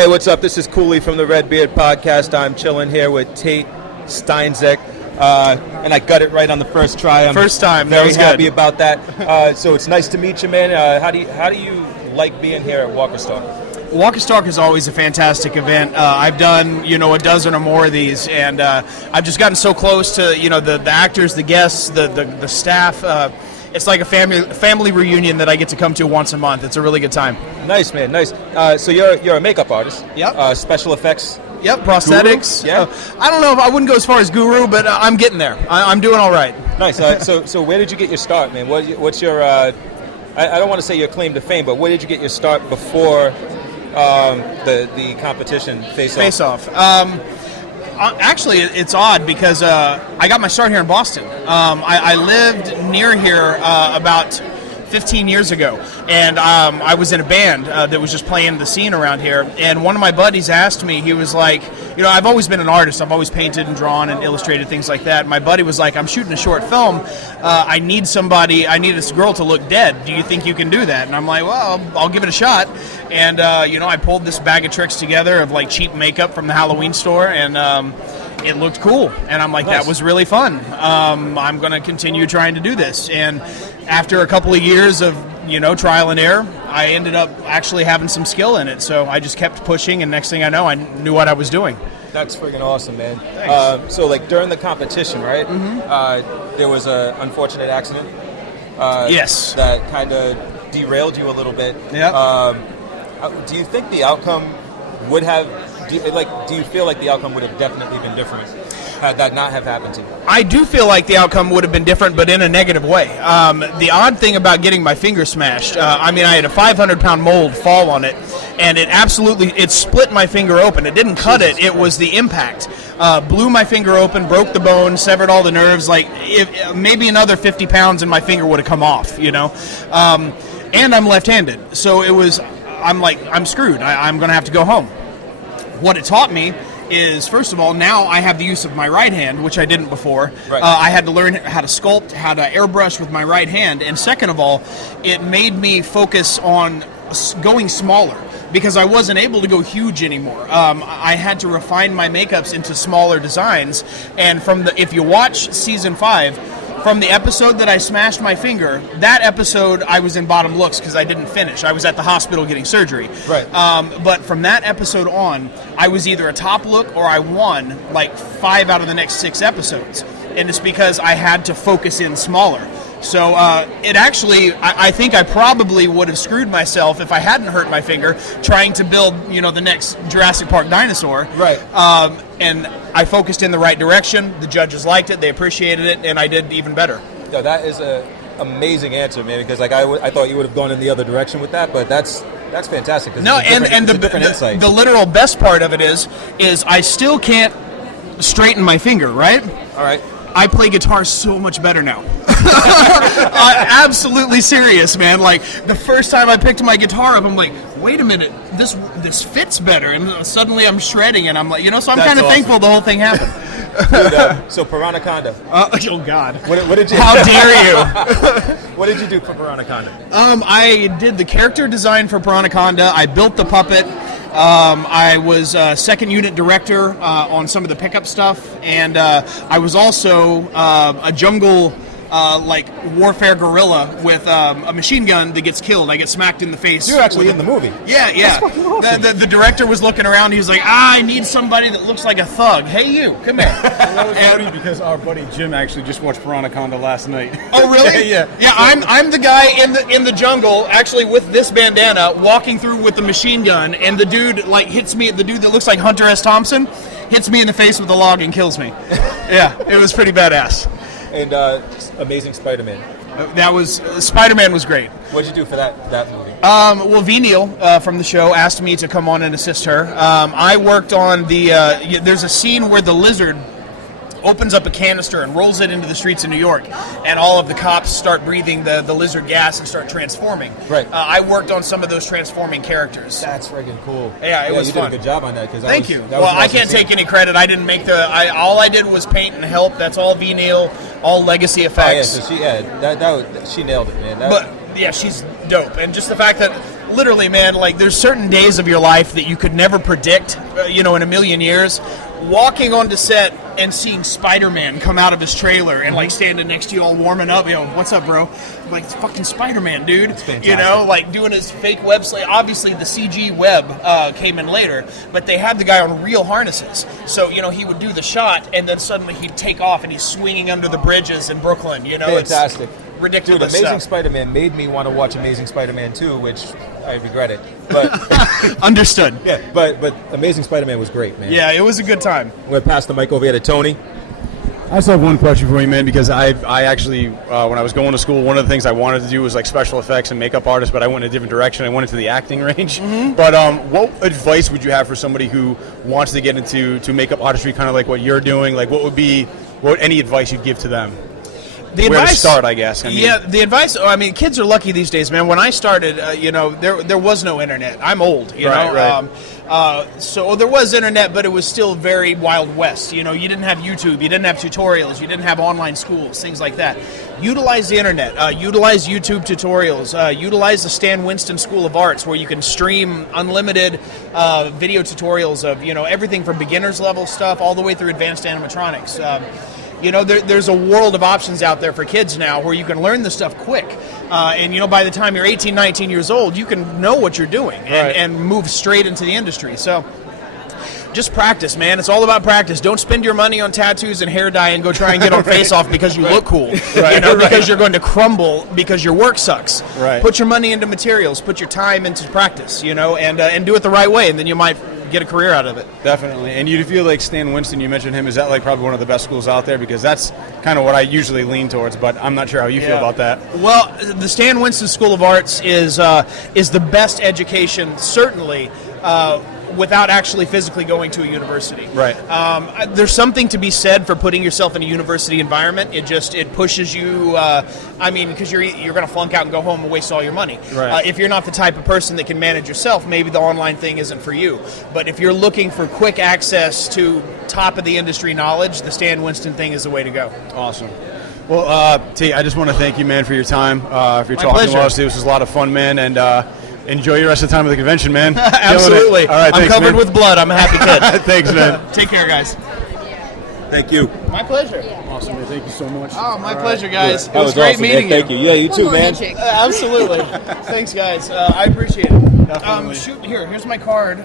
Hey, what's up? This is Cooley from the Red Beard Podcast. I'm chilling here with Tate Steinsiek, and I got it right on the first try. I'm First time, very happy about that. So it's nice to meet you, man. How do you like being here at Walker Stalk? Walker Stalk is always a fantastic event. I've done, a dozen or more of these, and I've just gotten so close to, the actors, the guests, the staff. It's like a family reunion that I get to come to once a month. It's a really good time. Nice, man. Nice. So you're a makeup artist. Yep. Special effects. Yep. Prosthetics. Guru? Yeah. I don't know if I wouldn't go as far as guru, but I'm getting there. I'm doing all right. Nice. So where did you get your start, man? What's your I don't want to say your claim to fame, but where did you get your start before the competition face-off? Face-off. Actually, it's odd because I got my start here in Boston. I lived near here about 15 years ago, and I was in a band that was just playing the scene around here, and one of my buddies asked me, he was like, I've always been an artist. I've always painted and drawn and illustrated, things like that. My buddy was like, I'm shooting a short film. I need this girl to look dead. Do you think you can do that? And I'm like, well, I'll give it a shot. And, I pulled this bag of tricks together of, cheap makeup from the Halloween store, and it looked cool. And I'm like, nice. That was really fun. I'm going to continue trying to do this. And after a couple of years of, trial and error, I ended up actually having some skill in it. So I just kept pushing, and next thing I know, I knew what I was doing. That's freaking awesome, man. Thanks. So, during the competition, right, there was an unfortunate accident. Yes. That kind of derailed you a little bit. Yeah. Do you think the outcome would have, do you feel like the outcome would have definitely been different had that not have happened to you? I do feel like the outcome would have been different, but in a negative way. The odd thing about getting my finger smashed, I had a 500-pound mold fall on it, and it split my finger open. It didn't cut it. It was the impact. Blew my finger open, broke the bone, severed all the nerves. Maybe another 50 pounds and my finger would have come off, And I'm left-handed. So it was, I'm screwed. I'm going to have to go home. What it taught me is, first of all, now I have the use of my right hand, which I didn't before. Right. I had to learn how to sculpt, how to airbrush with my right hand. And second of all, it made me focus on going smaller, because I wasn't able to go huge anymore. I had to refine my makeups into smaller designs. And if you watch season 5, from the episode that I smashed my finger, that episode I was in bottom looks because I didn't finish. I was at the hospital getting surgery. Right. But from that episode on, I was either a top look or I won 5 out of the next 6 episodes. And it's because I had to focus in smaller. So it actually, I think I probably would have screwed myself if I hadn't hurt my finger trying to build, the next Jurassic Park dinosaur. Right. And I focused in the right direction. The judges liked it. They appreciated it. And I did even better. No, that is an amazing answer, man, because I thought you would have gone in the other direction with that, but that's fantastic. No, and the literal best part of it is I still can't straighten my finger, right? All right. I play guitar so much better now. I'm absolutely serious, man. The first time I picked my guitar up, I'm like, wait a minute, this fits better. And suddenly I'm shredding, and I'm like, so I'm kind of thankful the whole thing happened. Dude, so Piranaconda. Oh, God. What did you... How dare you? What did you do for Piranaconda? I did the character design for Piranaconda. I built the puppet. I was second unit director on some of the pickup stuff, and I was also a jungle warfare guerrilla with a machine gun that gets killed. I get smacked in the face. You're actually in the movie. Yeah. That's fucking awesome. The director was looking around. He was like, I need somebody that looks like a thug. Hey, you, come here. That was funny because our buddy Jim actually just watched Piranaconda last night. Oh, really? Yeah. Yeah, I'm the guy in the jungle, actually with this bandana, walking through with the machine gun, and the dude hits me. The dude that looks like Hunter S. Thompson hits me in the face with a log and kills me. Yeah, it was pretty badass. And Amazing Spider-Man. That was Spider-Man was great. What'd you do for that movie? Well, V. Neal from the show asked me to come on and assist her. I worked on there's a scene where the lizard opens up a canister and rolls it into the streets of New York, and all of the cops start breathing the lizard gas and start transforming. Right. I worked on some of those transforming characters. That's friggin' cool. Yeah, it was you fun. did a good job on that. Thank you. Well, I can't take any credit. I didn't make all I did was paint and help. That's all V. Neal, all legacy effects. Oh, yeah, so she nailed it, man. But yeah, she's dope, and just the fact that literally, man, like there's certain days of your life that you could never predict, in a million years. Walking onto set and seeing Spider-Man come out of his trailer and like standing next to you all warming up, what's up, bro? I'm like, it's fucking Spider-Man, dude. It's fantastic. Like doing his fake website. Obviously, the CG web came in later, but they had the guy on real harnesses. So, he would do the shot and then suddenly he'd take off and he's swinging under the bridges in Brooklyn, Fantastic. It's ridiculous. Dude, Amazing stuff. Spider-Man made me want to watch Amazing Spider-Man 2, which I regret it. But Understood. yeah, but Amazing Spider-Man was great, man. Yeah, it was a good time. I'm going to pass the mic over here to Tony. I just have one question for you, man, because I actually, when I was going to school, one of the things I wanted to do was like special effects and makeup artist, but I went in a different direction. I went into the acting range. Mm-hmm. But what advice would you have for somebody who wants to get into makeup artistry, kind of like what you're doing? Like, what any advice you'd give to them? The Where advice, to start, I guess. Yeah, the advice. Kids are lucky these days, man. When I started, there was no internet. I'm old, Right. So there was internet, but it was still very Wild West. You didn't have YouTube, you didn't have tutorials, you didn't have online schools, things like that. Utilize the internet, utilize YouTube tutorials, utilize the Stan Winston School of Arts, where you can stream unlimited video tutorials of everything from beginners level stuff all the way through advanced animatronics. There's a world of options out there for kids now where you can learn this stuff quick. And, by the time you're 18, 19 years old, you can know what you're doing and move straight into the industry. So just practice, man. It's all about practice. Don't spend your money on tattoos and hair dye and go try and get on Face Off because you look cool. Because you're going to crumble because your work sucks. Right. Put your money into materials. Put your time into practice, and do it the right way, and then you might get a career out of it. Definitely. And you feel like Stan Winston, you mentioned him, is that like probably one of the best schools out there? Because that's kind of what I usually lean towards, but I'm not sure how you feel about that. Well, the Stan Winston School of Arts is the best education, certainly, without actually physically going to a university. Right. There's something to be said for putting yourself in a university environment. It pushes you. Because you're going to flunk out and go home and waste all your money. Right. If you're not the type of person that can manage yourself, maybe the online thing isn't for you. But if you're looking for quick access to top of the industry knowledge, the Stan Winston thing is the way to go. Awesome. Well, Tate, I just want to thank you, man, for your time, for your talking pleasure. to us. This was a lot of fun, man, and enjoy your rest of the time at the convention, man. Absolutely. All right, I'm thanks, covered man. with blood. I'm a happy kid. Thanks, man. Take care, guys. Thank you. My pleasure. Awesome, man. Thank you so much. Oh, my pleasure, guys. That It was great awesome, meeting man. you. Thank you. Yeah, you too, One more man. handshake. Absolutely. Thanks, guys. I appreciate it. Definitely. Here's my card.